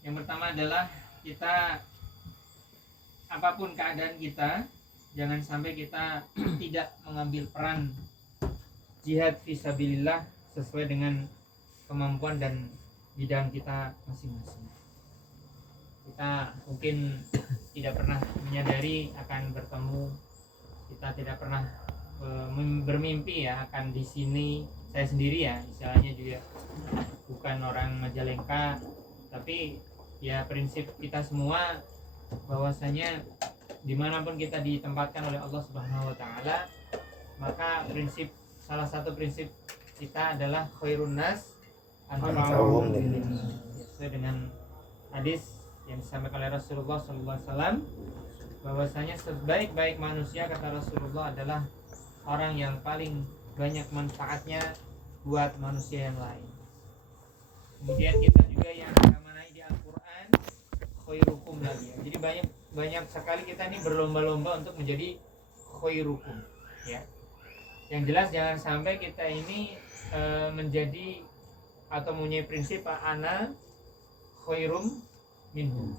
Yang pertama adalah kita, apapun keadaan kita, jangan sampai kita tidak mengambil peran jihad fisabilillah sesuai dengan kemampuan dan bidang kita masing-masing. Kita mungkin tidak pernah menyadari akan bertemu, kita tidak pernah bermimpi ya akan di sini. Saya sendiri ya istilahnya juga bukan orang Majalengka, tapi ya prinsip kita semua bahwasanya dimanapun kita ditempatkan oleh Allah Subhanahu Wa Taala, maka salah satu prinsip kita adalah khairun nas anfa'uhum linnas, sesuai dengan hadis yang disampaikan oleh Rasulullah SAW, bahwasanya sebaik-baik manusia kata Rasulullah adalah orang yang paling banyak manfaatnya buat manusia yang lain. Kemudian kita juga yang diamanai di Al-Quran khairukum lagi ya. Jadi banyak sekali kita ini berlomba-lomba untuk menjadi khairukum ya. Yang jelas jangan sampai kita ini menjadi atau mempunyai prinsip ana khairum minhu,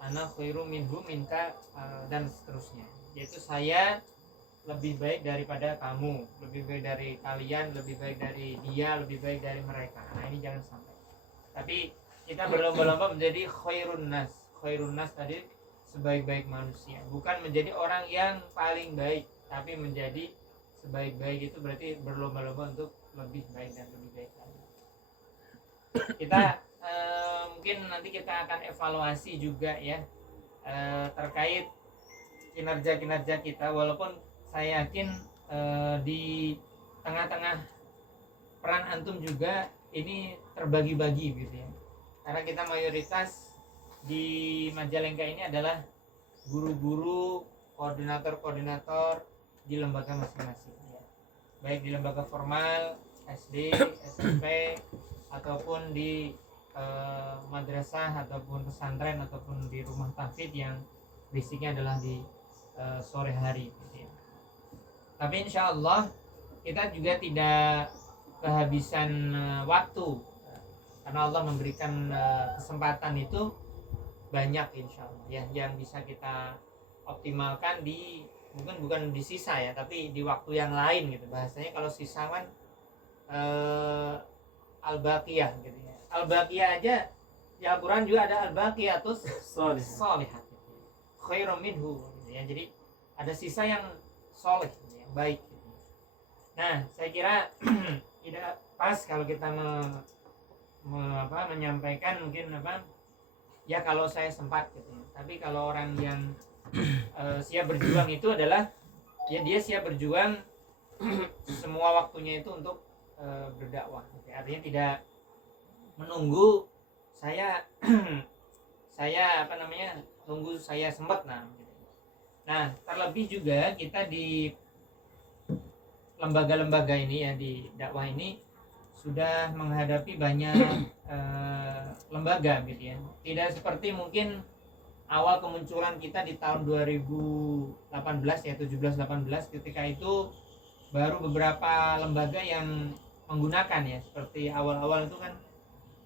ana khairum minhu minka, dan seterusnya, yaitu saya lebih baik daripada kamu, lebih baik dari kalian, lebih baik dari dia, lebih baik dari mereka. Nah ini jangan sampai. Tapi kita berlomba-lomba menjadi khairun nas. Khairun nas tadi sebaik-baik manusia, bukan menjadi orang yang paling baik, tapi menjadi sebaik-baik. Itu berarti berlomba-lomba untuk lebih baik dan lebih baik lagi. Kita mungkin nanti kita akan evaluasi juga ya terkait kinerja kita, walaupun saya yakin di tengah-tengah peran antum juga ini terbagi-bagi gitu ya, karena kita mayoritas di Majalengka ini adalah guru-guru, koordinator-koordinator di lembaga masing-masing ya. Baik di lembaga formal SD, SMP, ataupun di madrasah ataupun pesantren ataupun di rumah tahfidz yang basicnya adalah di sore hari gitu ya. Tapi insya Allah kita juga tidak kehabisan waktu, karena Allah memberikan kesempatan itu banyak insya Allah ya, yang bisa kita optimalkan di mungkin bukan di sisa ya, tapi di waktu yang lain gitu. Bahasanya kalau sisa kan al-baqiyah gitu ya. Al-baqiyah aja di Al-Quran juga ada al-baqiyatus sholihat gitu. Khairum minhu gitu ya. Jadi ada sisa yang soleh gitu, yang baik gitu. Nah saya kira tidak pas kalau kita menyampaikan mungkin ya kalau saya sempat gitu ya. Tapi kalau orang yang siap berjuang itu adalah ya dia siap berjuang semua waktunya itu untuk berdakwah gitu. Artinya tidak menunggu saya nunggu saya sempat gitu. Nah terlebih juga kita di lembaga-lembaga ini ya, di dakwah ini sudah menghadapi banyak lembaga gitu ya. Tidak seperti mungkin awal kemunculan kita di tahun 2018 ya, 17-18, ketika itu baru beberapa lembaga yang menggunakan ya. Seperti awal-awal itu kan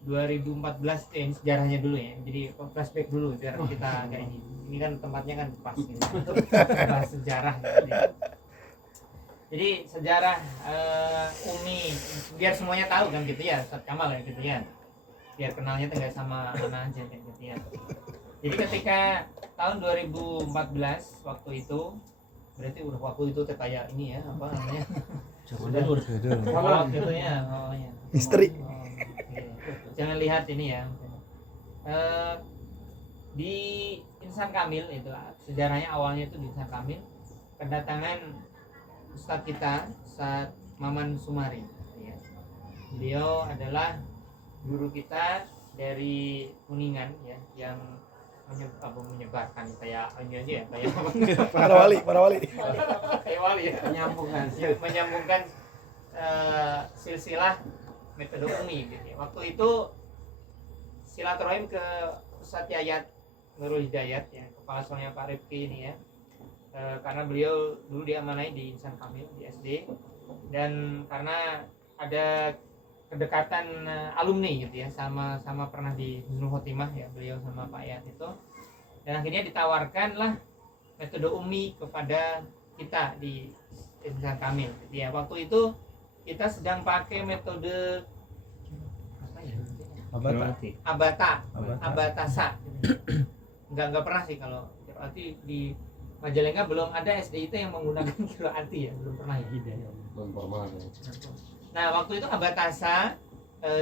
2014 ini sejarahnya dulu ya. Jadi flashback dulu biar kita agak ini kan tempatnya kan pas gitu. Untuk bahas sejarah gitu. Jadi sejarah Umi biar semuanya tahu kan gitu ya, Ustaz Kamal ya gitu ya. Biar kenalnya tinggal sama anak aja kan gitu ya. Jadi ketika tahun 2014 waktu itu, berarti udah waktu itu kayak ini ya, apa namanya? Sudah gitu ya. Oh ya. Misteri. Jangan lihat ini ya. Di Insan Kamil itu sejarahnya awalnya itu di Insan Kamil kedatangan Ustadz kita, Ustadz Maman Sumari ya. Beliau adalah guru kita dari Kuningan ya, yang menyebarkan kayak ini aja ya, kayak para wali kayak wali ya, menyambungkan silsilah metode Umi gitu ya. Waktu itu silaturahim ke Ustadz Yayat Nurul Hidayat ya, kepala sekolahnya Pak Rifki ini ya. Karena beliau dulu diamanai di Insan Kamil di SD, dan karena ada kedekatan alumni gitu ya, sama pernah di Husnul Khotimah ya beliau sama Pak Yat itu, dan akhirnya ditawarkanlah metode UMI kepada kita di Insan Kamil gitu ya. Waktu itu kita sedang pakai metode apa ya? Abatasa gitu. Enggak pernah sih kalau berarti di Majalengka belum ada SDIT yang menggunakan kiroati ya, belum pernah ya. belum formal ya. Nah waktu itu Abatasa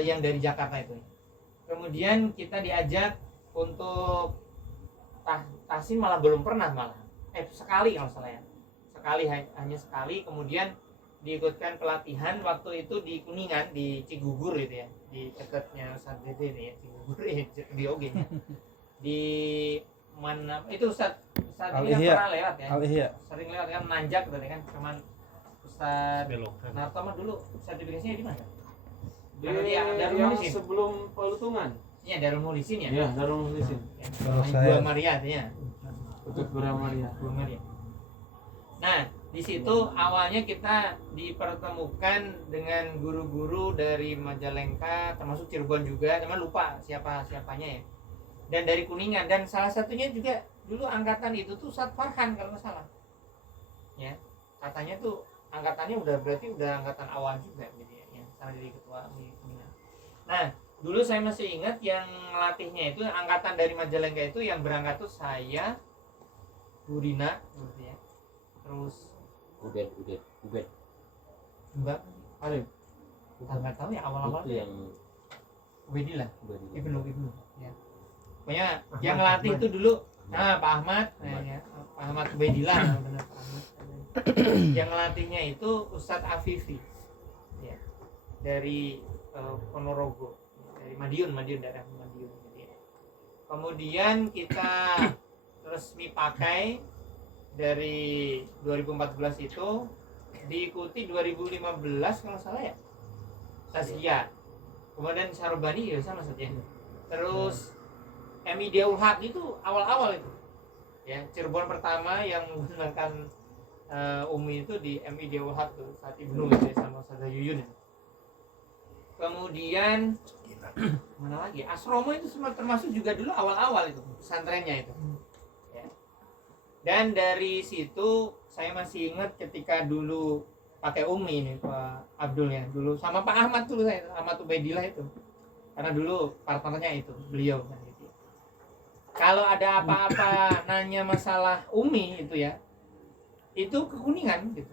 yang dari Jakarta itu. Kemudian kita diajak untuk tahsin malah belum pernah malah. Sekali kalau salah ya. Hanya sekali. Kemudian diikutkan pelatihan waktu itu di Kuningan di Cigugur gitu ya, di dekatnya Ustaz Dede nih ya, Cigugur di OG nya. Di mana itu Ustaz ini kan pernah lewat ya. Sering lewat kan nanjak tadi kan, cuman Ustaz Nartoma dulu sertifikasinya di mana? Yang sebelum Pelutungan. Iya, Darul Muhlisin ya. Iya, Darul Muhlisin. Gua Maria artinya. Untuk Gua Maria. Nah, di situ awalnya kita dipertemukan dengan guru-guru dari Majalengka, termasuk Cirebon juga, cuman lupa siapanya ya. Dan dari Kuningan, dan salah satunya juga dulu angkatan itu tuh Ustaz Farhan kalau nggak salah. Ya, katanya tuh angkatannya berarti udah angkatan awal juga gitu ya, yang sekarang jadi ketua di Kuningan. Nah, dulu saya masih ingat yang ngelatihnya itu angkatan dari Majalengka itu yang berangkat tuh saya, Bu Rina gitu ya. Terus Ubed Mbak Alim. Enggak tahu ya awal-awal itu yang Ubedillah. Ubed. Ibnu ya. Pokoknya yang ngelatih itu dulu Pak Ahmad. Ya. Pak Ahmad Ubedillah benar Pak Ahmad. Yang ngelatihnya itu Ustadz Afifi. Ya. Dari Ponorogo, dari Madiun daerah Madiun gitu ya. Kemudian kita resmi pakai dari 2014 itu, diikuti 2015 kalau salah ya Taskia, kemudian Syarubani ya sama saja. Terus MI Diaul Haq itu awal-awal itu ya, Cirebon pertama yang menggunakan Umi itu di MI Diaul Haq tuh saat Ibnu gitu ya, sama Ustaz Yuyun. Kemudian mana lagi, Asromo itu semua termasuk juga dulu awal-awal itu pesantrennya itu. Dan dari situ saya masih ingat ketika dulu pakai Umi nih Pak Abdul ya, dulu sama Pak Ahmad dulu saya, Ahmad Ubaidillah itu, karena dulu partnernya itu beliau kan gitu. Kalau ada apa-apa nanya masalah Umi itu ya, itu ke Kuningan gitu.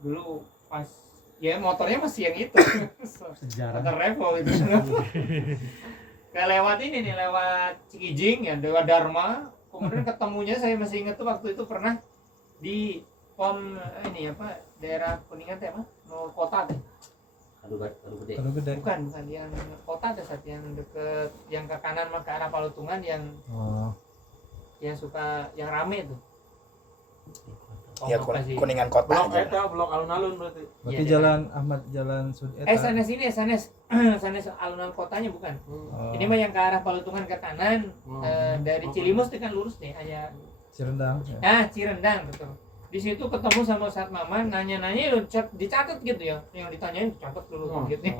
Dulu pas ya motornya masih yang itu, motor Revo itu. Kayak lewat ini nih, lewat Cikijing ya, lewat Dharma. Kemudian ketemunya saya masih ingat tuh waktu itu pernah di pom ini apa daerah Kuningan teh apa? Mau kota teh. Aduh gede. Bukan yang kota teh saat yang deket yang ke kanan mah ke arah Palutungan yang yang suka yang rame tuh. Ya Kuningan kota aja. Blok alun-alun berarti. Berarti ya, jalan Ahmad Jalan Sud sanes alun-alun kotanya bukan. Ini mah yang ke arah Palutungan ke kanan dari Cilimus itu kan lurus nih aja Cirendang. Ya. Nah, Cirendang betul. Di situ ketemu sama Ustaz Maman, nanya-nanya dicatat gitu ya. Yang ditanyain dicatat dulu gitu.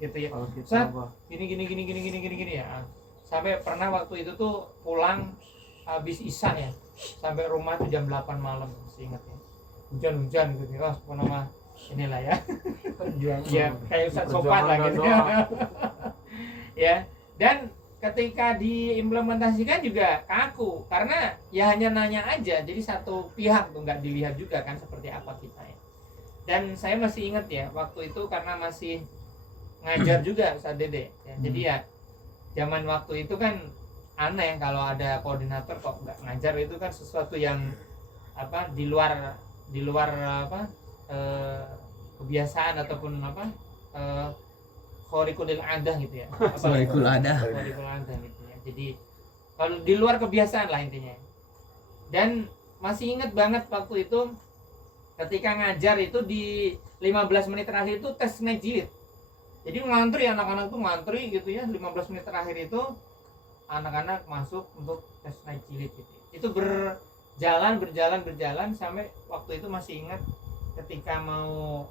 Gitu ya. Ustaz, gini ya. Sampai pernah waktu itu tuh pulang habis Isya ya. Sampai rumah tuh jam 8 malam, masih ingat ya. Hujan-hujan gitu ya. Oh, nama inilah ya. Ya, kayak Ustaz Sopan lah gitu. Ya. Dan ketika diimplementasikan juga kaku karena ya hanya nanya aja, jadi satu pihak tuh nggak dilihat juga kan seperti apa kita ya. Dan saya masih ingat ya waktu itu karena masih ngajar juga Ustaz Dede ya. Jadi ya zaman waktu itu kan aneh kalau ada koordinator kok nggak ngajar, itu kan sesuatu yang apa di luar apa kebiasaan ataupun apa khariqul adah gitu ya. Khariqul adah gitu ya. Jadi kalau di luar kebiasaan lah intinya. Dan masih ingat banget waktu itu ketika ngajar itu di 15 menit terakhir itu tes naik jilid. Jadi ngantri, anak-anak tuh ngantri gitu ya, 15 menit terakhir itu anak-anak masuk untuk tes naik jilid gitu. Itu berjalan sampai waktu itu masih ingat ketika mau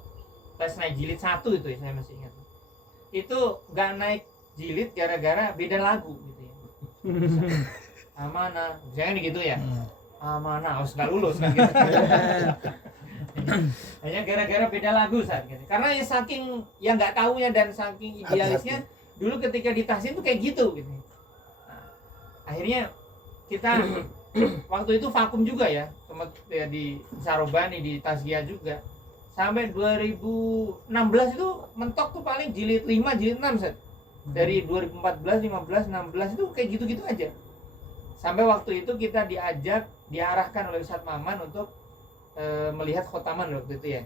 tes naik jilid 1 itu ya, saya masih ingat. itu nggak naik jilid gara-gara beda lagu gitu ya. Amanah, jangan gitu ya. Amanah, harus nggak lulus kan gitu. Hanya gara-gara beda lagu saat gitu. Karena ya saking yang nggak tahunya dan saking idealisnya dulu ketika di tahsin tuh kayak gitu gitu. Nah, akhirnya kita waktu itu vakum juga ya, ya di Sarobani di Tazkiyah juga. Sampai 2016 itu mentok tuh paling jilid 5, jilid 6 set. Dari 2014, 15, 16 itu kayak gitu-gitu aja. Sampai waktu itu kita diarahkan oleh Ustadz Maman untuk melihat khotaman waktu itu ya.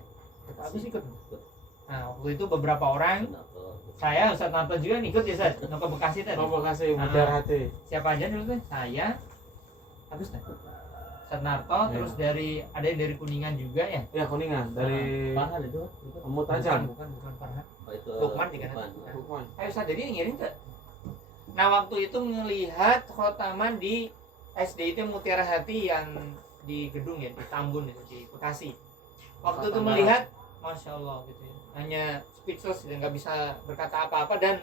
Pak Agus ikut. Nah, waktu itu beberapa orang, saya Ustadz Narto juga ikut ya Ustadz, ke Bekasi tadi. Bekasi, Mutiara Hati. Siapa aja dulu tuh? Saya, Agus Ustadz Narto, terus ada yang dari Kuningan juga ya? Ya, Kuningan, dari Farhan itu. Umut Tajam. Bukan Farhan. Oh, itu Lukman juga kan? Lukman. Ayo Ustadz, jadi ngirim ke. Nah, waktu itu ngelihat khotaman di SD itu Mutiara Hati yang di gedung ya, di Tambun itu, di Bekasi. Waktu itu melihat, Masya Allah gitu ya, hanya speechless dan nggak bisa berkata apa-apa dan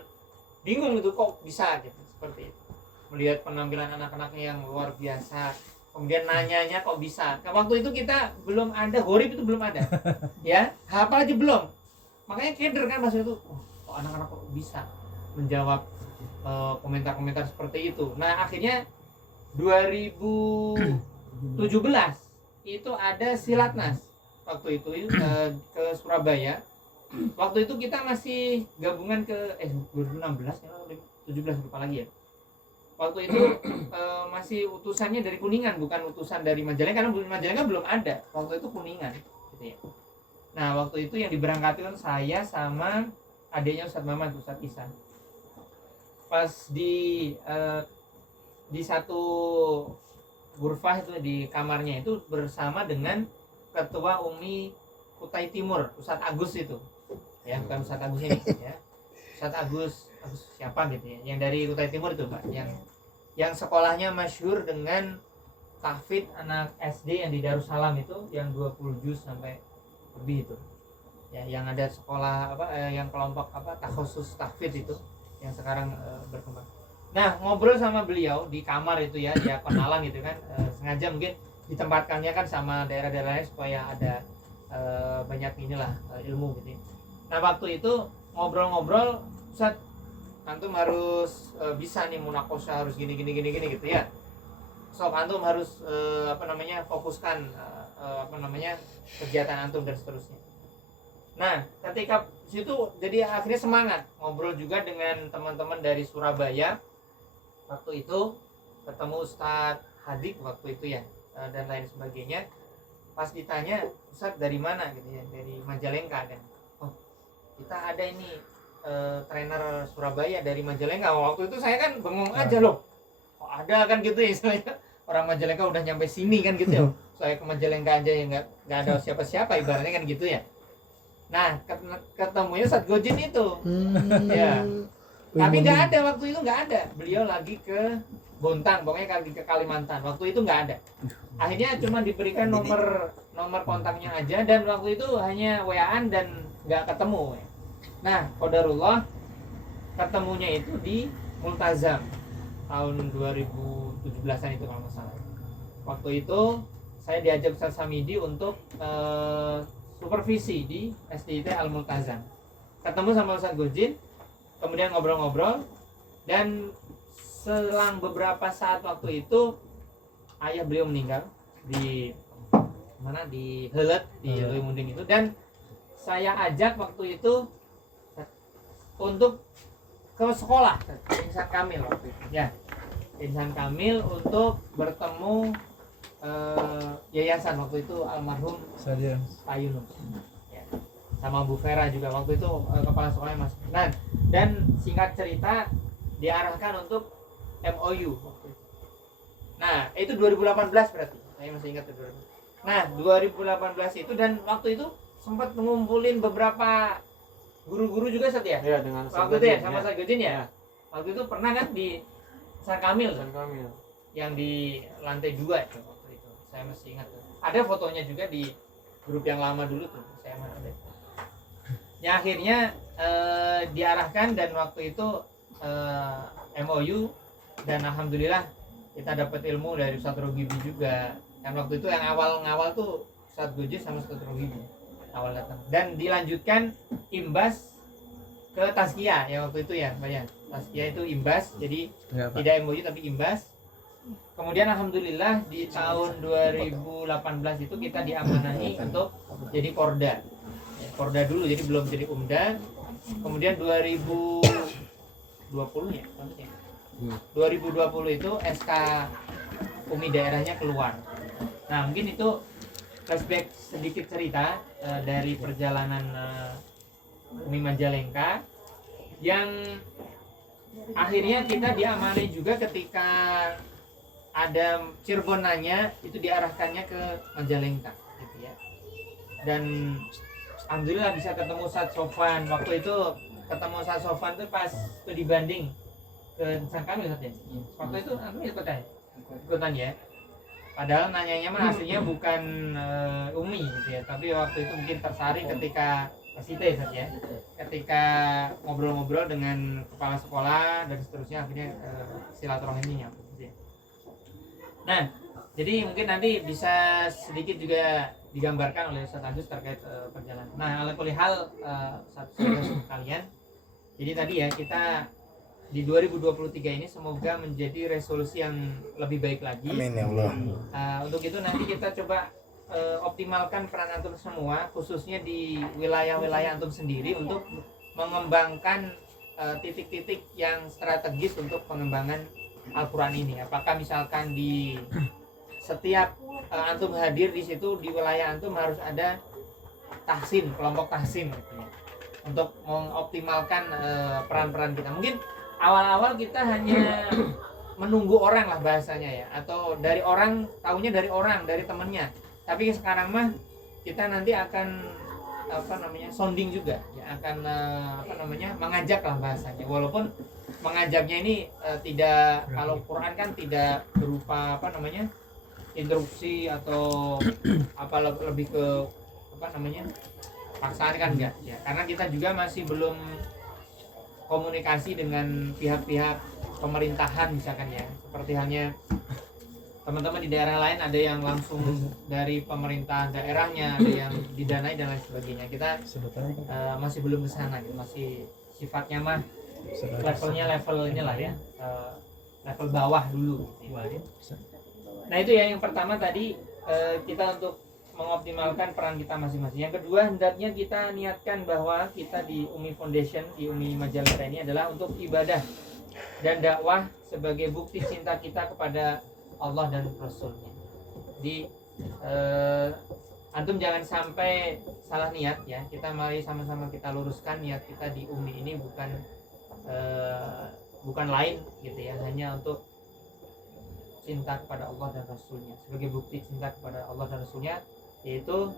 bingung gitu kok bisa gitu seperti itu. Melihat penampilan anak-anaknya yang luar biasa, kemudian nanyanya kok bisa. Nah, waktu itu kita belum ada, Horib itu belum ada, ya, hafal aja belum. Makanya keder kan maksud itu, kok anak-anak kok bisa menjawab komentar-komentar seperti itu. Nah akhirnya 2017 itu ada Silatnas waktu itu ke Surabaya. Waktu itu kita masih gabungan ke 2016 ya, 17 lupa lagi ya. Waktu itu masih utusannya dari Kuningan, bukan utusan dari Majalengka, karena Majalengka belum ada. Waktu itu Kuningan gitu ya. Nah waktu itu yang diberangkatkan saya sama adiknya Ustadz Maman, Ustadz Isan. Pas di satu gurfah itu di kamarnya itu bersama dengan ketua Umi Kutai Timur, Ustadz Agus itu ya, bukan Ustadz Agus ini ya, Ustadz Agus siapa gitu ya, yang dari Kutai Timur itu Pak, yang sekolahnya masyhur dengan tahfidz anak SD yang di Darussalam itu, yang 20 juz sampai lebih itu ya, yang ada sekolah yang kelompok takhusus tahfidz itu yang sekarang berkembang. Nah ngobrol sama beliau di kamar itu ya, dia kenalan gitu kan, sengaja mungkin ditempatkannya kan sama daerah-daerah lain supaya ada banyak inilah ilmu gitu. Nah waktu itu ngobrol-ngobrol, Ustadz antum harus bisa nih munakosha, harus gini gitu ya. Sok antum harus fokuskan kegiatan antum dan seterusnya. Nah ketika situ jadi akhirnya semangat ngobrol juga dengan teman-teman dari Surabaya. Waktu itu ketemu Ustadz Hadik waktu itu ya, dan lain sebagainya. Pas ditanya, Ustadz dari mana gitu ya, dari Majalengka kan. Oh kita ada ini trainer Surabaya dari Majalengka. Waktu itu saya kan bengong aja loh, kok ada kan gitu ya, istilahnya orang Majalengka udah nyampe sini kan gitu ya. Saya ke Majalengka aja ya nggak ada siapa-siapa ibaratnya kan gitu ya. Nah ketemunya Ustadz Gojin itu ya, tapi nggak ada waktu itu, nggak ada, beliau lagi ke Bontang, pokoknya lagi ke Kalimantan. Waktu itu nggak ada, akhirnya cuma diberikan nomor kontaknya aja, dan waktu itu hanya WA-an dan nggak ketemu. Nah qadarullah ketemunya itu di Multazam tahun 2017an itu kalau nggak salah. Waktu itu saya diajak Ustadz Samidi untuk supervisi di SDIT Al-Multazam. Ketemu sama Ustadz Gojin, kemudian ngobrol-ngobrol, dan selang beberapa saat waktu itu ayah beliau meninggal di mana, di Helet di Leuwi Munding itu, dan saya ajak waktu itu untuk ke sekolah Insan Kamil waktu itu ya, Insan Kamil untuk bertemu yayasan waktu itu almarhum Pak Yunus ya, sama Bu Vera juga waktu itu kepala sekolahnya Mas. Nah dan singkat cerita diarahkan untuk MOU waktu itu. Nah itu 2018 berarti saya masih ingat itu. Nah 2018 itu, dan waktu itu sempat ngumpulin beberapa guru-guru juga Ustadz ya? Iya, dengan waktu itu ya sama Ustadz Gojin ya? Waktu itu pernah kan di San Kamil yang di lantai 2 itu waktu itu, saya masih ingat tuh. Ada fotonya juga di grup yang lama dulu tuh, saya masih ada. Ya akhirnya diarahkan dan waktu itu MOU dan alhamdulillah kita dapat ilmu dari Ustadz Rogibi juga. Dan waktu itu yang awal tuh Ustadz Goje sama Ustadz Rogibi awal datang. Dan dilanjutkan imbas ke Tazkiyah ya waktu itu ya, Pak ya. Tazkiyah itu imbas, jadi tidak MOU tapi imbas. Kemudian alhamdulillah di tahun 2018 itu kita diamanahi untuk jadi Porda. Ya, Porda dulu jadi belum jadi Umda. Kemudian 2020 ya, 2020 itu SK UMI daerahnya keluar. Nah mungkin itu flashback sedikit cerita dari perjalanan UMI Majalengka yang akhirnya kita diamanahi juga ketika ada Cirebon nanya itu diarahkannya ke Majalengka gitu ya. Dan alhamdulillah bisa ketemu Ustadz Sofwan. Waktu itu ketemu Ustadz Sofwan tuh pas studi banding ke Sangkamil ya. Waktu itu aku ikutan ya. Padahal nanyanya mah aslinya bukan UMI gitu ya, tapi waktu itu mungkin tersaring ketika Site ya. Ketika ngobrol-ngobrol dengan kepala sekolah dan seterusnya akhirnya silaturahminya gitu ya. Nah, jadi mungkin nanti bisa sedikit juga digambarkan oleh Ustaz Agus terkait perjalanan. Nah, ala kulli hal saudara kalian. Jadi tadi ya kita di 2023 ini semoga menjadi resolusi yang lebih baik lagi. Amin ya Allah. Untuk itu nanti kita coba optimalkan peran antum semua, khususnya di wilayah-wilayah antum sendiri untuk mengembangkan titik-titik yang strategis untuk pengembangan Al-Quran ini. Apakah misalkan di setiap antum hadir di situ di wilayah antum harus ada tahsin, kelompok tahsin gitu ya, untuk mengoptimalkan peran-peran kita. Mungkin awal-awal kita hanya menunggu orang lah bahasanya ya, atau dari orang tahunya dari orang, dari temennya. Tapi sekarang mah kita nanti akan sounding juga ya, akan mengajak lah bahasanya. Walaupun mengajaknya ini tidak, kalau Quran kan tidak berupa interupsi atau lebih ke paksaan kan enggak ya, karena kita juga masih belum komunikasi dengan pihak-pihak pemerintahan misalkan ya, seperti halnya teman-teman di daerah lain ada yang langsung dari pemerintah daerahnya, ada yang didanai dan lain sebagainya. Kita masih belum ke sana gitu, masih sifatnya mah levelnya lah ya, level bawah dulu gitu. Nah itu ya yang pertama tadi, kita untuk mengoptimalkan peran kita masing-masing. Yang kedua, hendaknya kita niatkan bahwa kita di UMI Foundation, di UMI Majalengka ini adalah untuk ibadah dan dakwah sebagai bukti cinta kita kepada Allah dan Rasulnya. Jadi antum jangan sampai salah niat ya. Kita mari sama-sama kita luruskan niat kita di UMI ini bukan lain gitu ya, hanya untuk cinta kepada Allah dan Rasulnya, sebagai bukti cinta kepada Allah dan Rasulnya, yaitu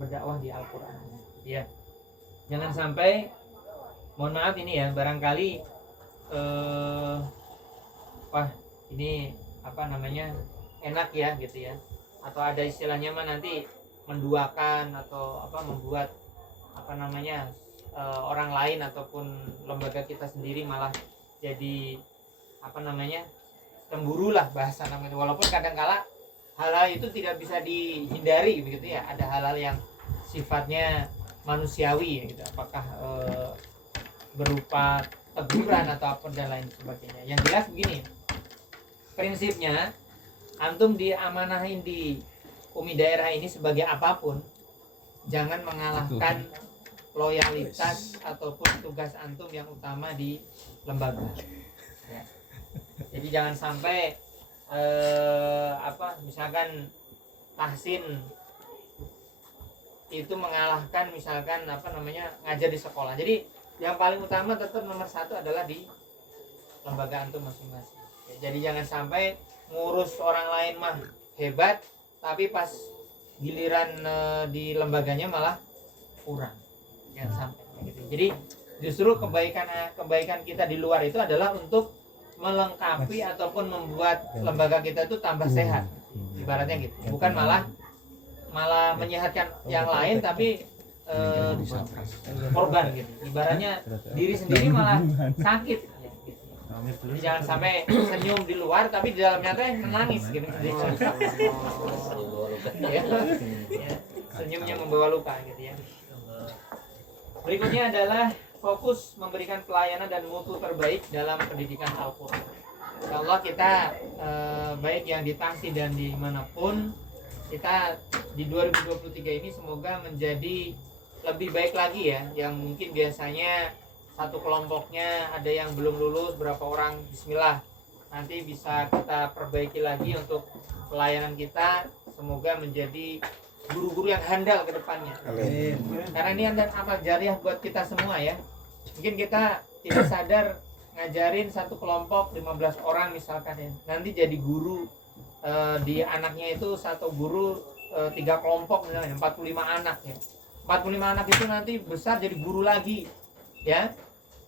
berdakwah di Al-Quran ya. Jangan sampai, mohon maaf ini ya, barangkali ini enak ya gitu ya, atau ada istilahnya mah nanti menduakan atau membuat orang lain ataupun lembaga kita sendiri malah jadi cemburu lah bahasa namanya. Walaupun kadangkala hal-hal itu tidak bisa dihindari begitu ya, ada hal-hal yang sifatnya manusiawi gitu, apakah berupa teguran atau apa dan lain sebagainya. Yang jelas begini, prinsipnya antum diamanahin di UMI daerah ini sebagai apapun, jangan mengalahkan loyalitas ataupun tugas antum yang utama di lembaga ya. Jadi jangan sampai misalkan tahsin itu mengalahkan misalkan ngajar di sekolah. Jadi yang paling utama tetap nomor satu adalah di lembaga antum masing-masing ya. Jadi jangan sampai ngurus orang lain mah hebat, tapi pas giliran di lembaganya malah kurang. Jangan sampai gitu. Jadi justru kebaikan kita di luar itu adalah untuk melengkapi ataupun membuat lembaga kita itu tambah sehat, ibaratnya gitu. Bukan malah malah menyehatkan yang lain tapi korban gitu. Ibaratnya diri sendiri malah sakit. Ya, gitu. Jadi jangan sampai senyum di luar tapi di dalamnya teh menangis gitu. Ya. Ya, senyumnya membawa luka gitu ya. Berikutnya adalah fokus memberikan pelayanan dan mutu terbaik dalam pendidikan Al-Quran. Insyaallah kita baik yang di Tangsih dan dimanapun, kita di 2023 ini semoga menjadi lebih baik lagi ya. Yang mungkin biasanya satu kelompoknya ada yang belum lulus berapa orang, bismillah, nanti bisa kita perbaiki lagi untuk pelayanan kita. Semoga menjadi guru-guru yang handal ke depannya. Amin. Karena ini ada amal jariah buat kita semua ya. Mungkin kita tidak sadar ngajarin satu kelompok 15 orang misalkan ya. Nanti jadi guru di anaknya itu satu guru 3 kelompok misalnya 45 anak ya. 45 anak itu nanti besar jadi guru lagi ya.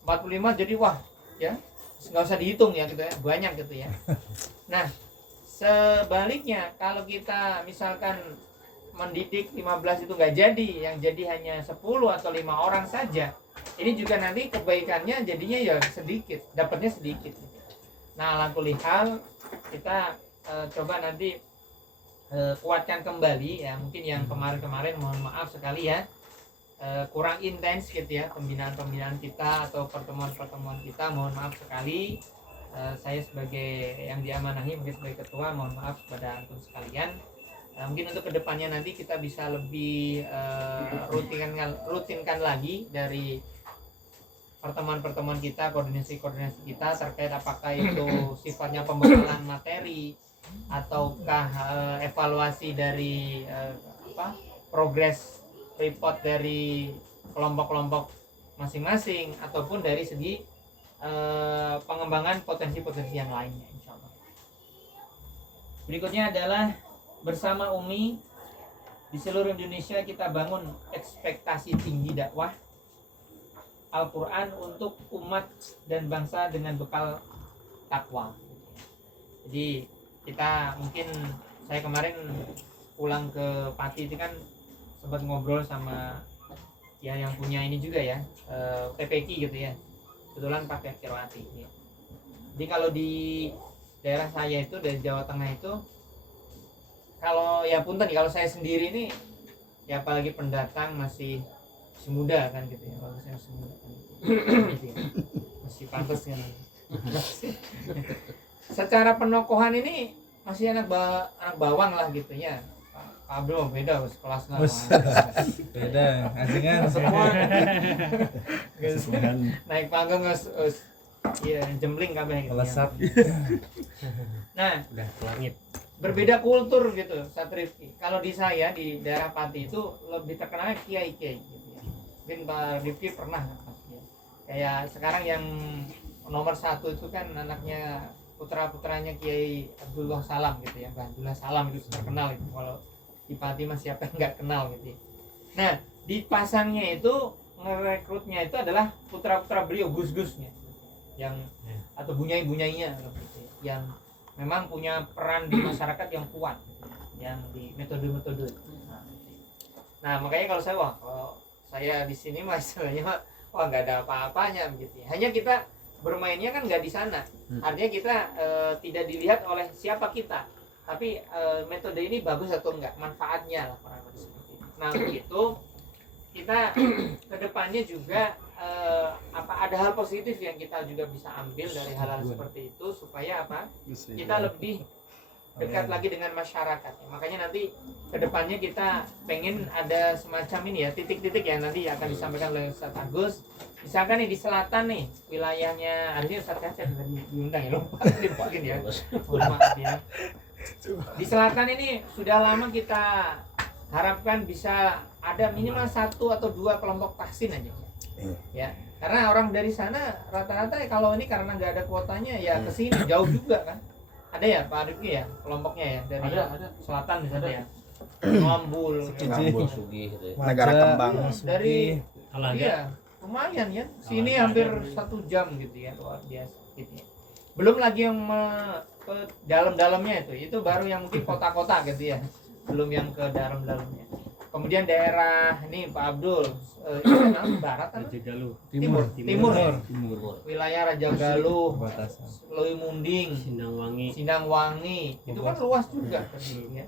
45 jadi wah ya nggak usah dihitung ya gitu ya, banyak gitu ya. Nah sebaliknya kalau kita misalkan mendidik 15 itu nggak jadi, yang jadi hanya 10 atau 5 orang saja, ini juga nanti kebaikannya jadinya ya sedikit, dapatnya sedikit. Nah ala kulli hal kita coba nanti kuatkan kembali ya, mungkin yang kemarin-kemarin mohon maaf sekali ya, kurang intens gitu ya pembinaan kita atau pertemuan-pertemuan kita, mohon maaf sekali. Saya sebagai yang diamanahi mungkin sebagai ketua mohon maaf kepada antum sekalian. Mungkin untuk kedepannya nanti kita bisa lebih rutinkan lagi dari pertemuan-pertemuan kita, koordinasi kita terkait apakah itu sifatnya pembekalan materi ataukah evaluasi dari progres report dari kelompok-kelompok masing-masing ataupun dari segi pengembangan potensi-potensi yang lainnya insyaallah. Berikutnya adalah bersama Umi di seluruh Indonesia kita bangun ekspektasi tinggi dakwah Al-Quran untuk umat dan bangsa dengan bekal takwa. Jadi kita mungkin saya kemarin pulang ke Pati itu kan sempat ngobrol sama ya yang punya ini juga ya PPK gitu ya, kebetulan pakai Kirwati ya. Jadi kalau di daerah saya itu dari Jawa Tengah itu, kalau ya punten kalau saya sendiri ini ya apalagi pendatang masih muda kan gitu ya, kalau saya masih muda kan gitu ya. Masih pantas kan. Secara penokohan ini masih anak bawang lah gitu ya. Pak Abdul beda kelas lah. Beda, asingan Semua naik panggung ya jembling kabeh gitu. melesat. Nah, Udah ke langit. berbeda kultur gitu Satrifki. Kalau di saya di daerah Pati itu lebih terkenal kiai-kiai gitu ya. Mungkin Pak Rifki pernah ya. Kayak sekarang yang nomor 1 itu kan anaknya putra-putranya Kiai Abdullah Salam gitu ya. Abdullah Salam itu terkenal gitu. Kalau di Pati mah siapa yang nggak kenal gitu ya. Nah di pasangnya itu ngerekrutnya itu adalah putra-putra beliau, gus-gusnya yang atau bunyai-bunyainya gitu ya. Yang memang punya peran di masyarakat yang kuat gitu ya. Yang di metode-metode. Nah makanya kalau saya di sini mah istilahnya wah nggak ada apa-apanya begitu ya. Hanya kita bermainnya kan nggak di sana. Artinya kita tidak dilihat oleh siapa kita, tapi metode ini bagus atau enggak, manfaatnya lah kurang lebih seperti itu. Nah begitu kita kedepannya juga ada hal positif yang kita juga bisa ambil dari hal-hal seperti itu supaya kita lebih dekat lagi dengan masyarakat. Makanya nanti kedepannya kita pengen ada semacam ini ya, titik-titik yang nanti akan disampaikan oleh Ustaz Agus. Misalkan nih di selatan nih wilayahnya, ada Ustaz Kaca diundang ya, lupa mungkin ya. Maaf ya. Di selatan ini sudah lama kita harapkan bisa ada minimal 1 atau 2 kelompok tahsin aja. Ya, karena orang dari sana rata-rata kalau ini karena nggak ada kuotanya ya kesini jauh juga kan. Ada ya Pak Rifki ya kelompoknya ya dari ada. selatan misalnya ya. Ngambul, Ngambul Sugih gitu ya. Negara kembang. dari Alaga. iya lumayan ya. Sini hampir 1 jam gitu ya, luar biasa gitu ya. Belum lagi yang ke dalam-dalamnya itu baru yang mungkin kota-kota gitu ya. belum yang ke dalam-dalamnya. Kemudian daerah ini Pak Abdul, ini kan barat kan? Timur. Timur. Wilayah Raja Galuh, Perbatasan. Lui Munding, Sindangwangi, itu kan luas juga ya.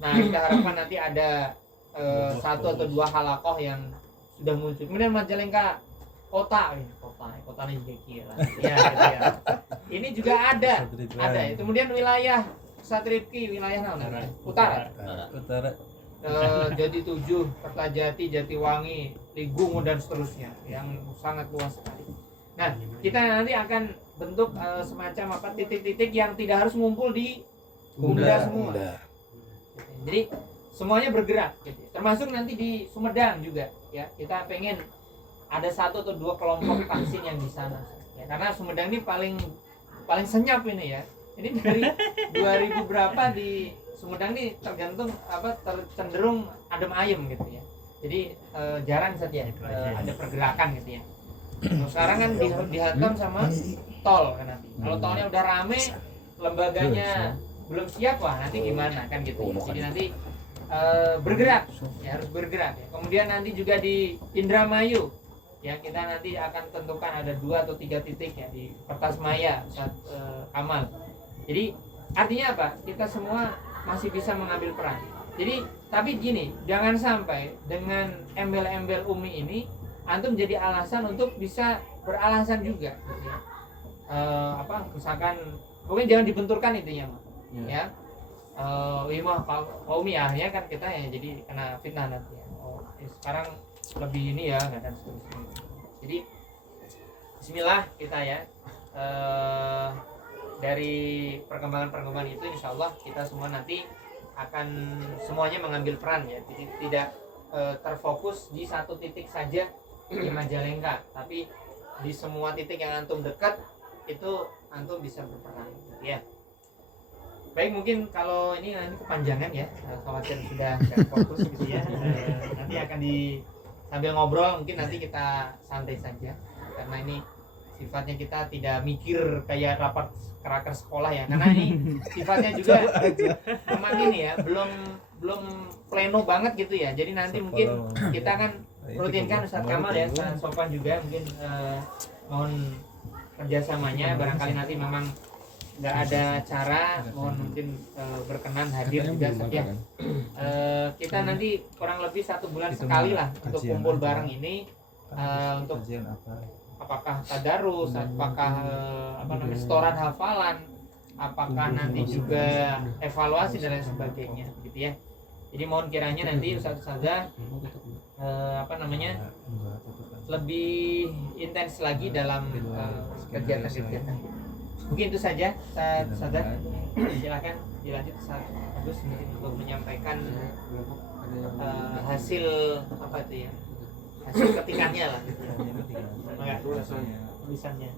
Nah, kita harapkan nanti ada satu atau dua halakoh yang sudah muncul. Kemudian Majalengka kota nih juga kira. Ya, gitu ya. Ini juga ada. Kemudian wilayah Satripki, wilayah mana? Utara. Jati 7, Kertajati, Jatiwangi, Ligung dan seterusnya yang sangat luas sekali. Nah, kita nanti akan bentuk semacam titik-titik yang tidak harus ngumpul di Bunda semua. Jadi semuanya bergerak gitu. Termasuk nanti di Sumedang juga ya. Kita pengen ada 1 atau 2 kelompok vaksin yang di sana. Ya, karena Sumedang ini paling senyap ini ya. Ini dari 2000 berapa di Sumedang ini tergantung cenderung adem ayem gitu ya. Jadi jarang saja ada pergerakan gitu ya. Nah, sekarang kan dihantam sama tol kan nanti. Kalau tolnya udah rame, lembaganya belum siap, wah nanti gimana kan gitu. Jadi nanti bergerak ya, harus bergerak ya. Kemudian nanti juga di Indramayu ya, kita nanti akan tentukan ada 2 atau 3 titik ya di Pertasmaya saat amal. Jadi artinya apa? Kita semua masih bisa mengambil peran. Jadi tapi gini, jangan sampai dengan embel-embel Umi ini antum jadi alasan untuk bisa beralasan juga gitu ya. Misalkan mungkin jangan dibenturkan intinya ya. Wimah Umi ya kan kita ya jadi kena fitnah nanti ya. Sekarang lebih ini ya dan seterusnya. Jadi bismillah kita ya. Dari perkembangan itu insya Allah kita semua nanti akan semuanya mengambil peran ya. Jadi tidak terfokus di satu titik saja di Majalengka, tapi di semua titik yang antum dekat itu antum bisa berperan ya. Baik, mungkin kalau ini kepanjangan ya, khawatir sudah nggak fokus gitu ya. Nanti akan sambil ngobrol mungkin nanti kita santai saja karena ini sifatnya kita tidak mikir kayak rapat keraker sekolah ya, karena ini sifatnya juga memang ini ya, belum pleno banget gitu ya. Jadi nanti mungkin kita kan rutinkan Ustadz Kamal ya, Ustadz Sofan juga mungkin mohon kerjasamanya. Barangkali nanti memang nggak ada cara, mohon mungkin berkenan hadir juga saja. Kita nanti kurang lebih 1 bulan sekali lah untuk kumpul bareng ini, untuk apakah tadarus, apakah setoran hafalan, apakah nanti juga evaluasi dan lain sebagainya gitu ya. Jadi mohon kiranya nanti Ustaz-Ustazah lebih intens lagi dalam kegiatan-kegiatan. Mungkin itu saja Ustazah. Silakan dilanjut Ustaz Agus untuk menyampaikan hasil hasil ketikannya lah gitu. Tulisannya.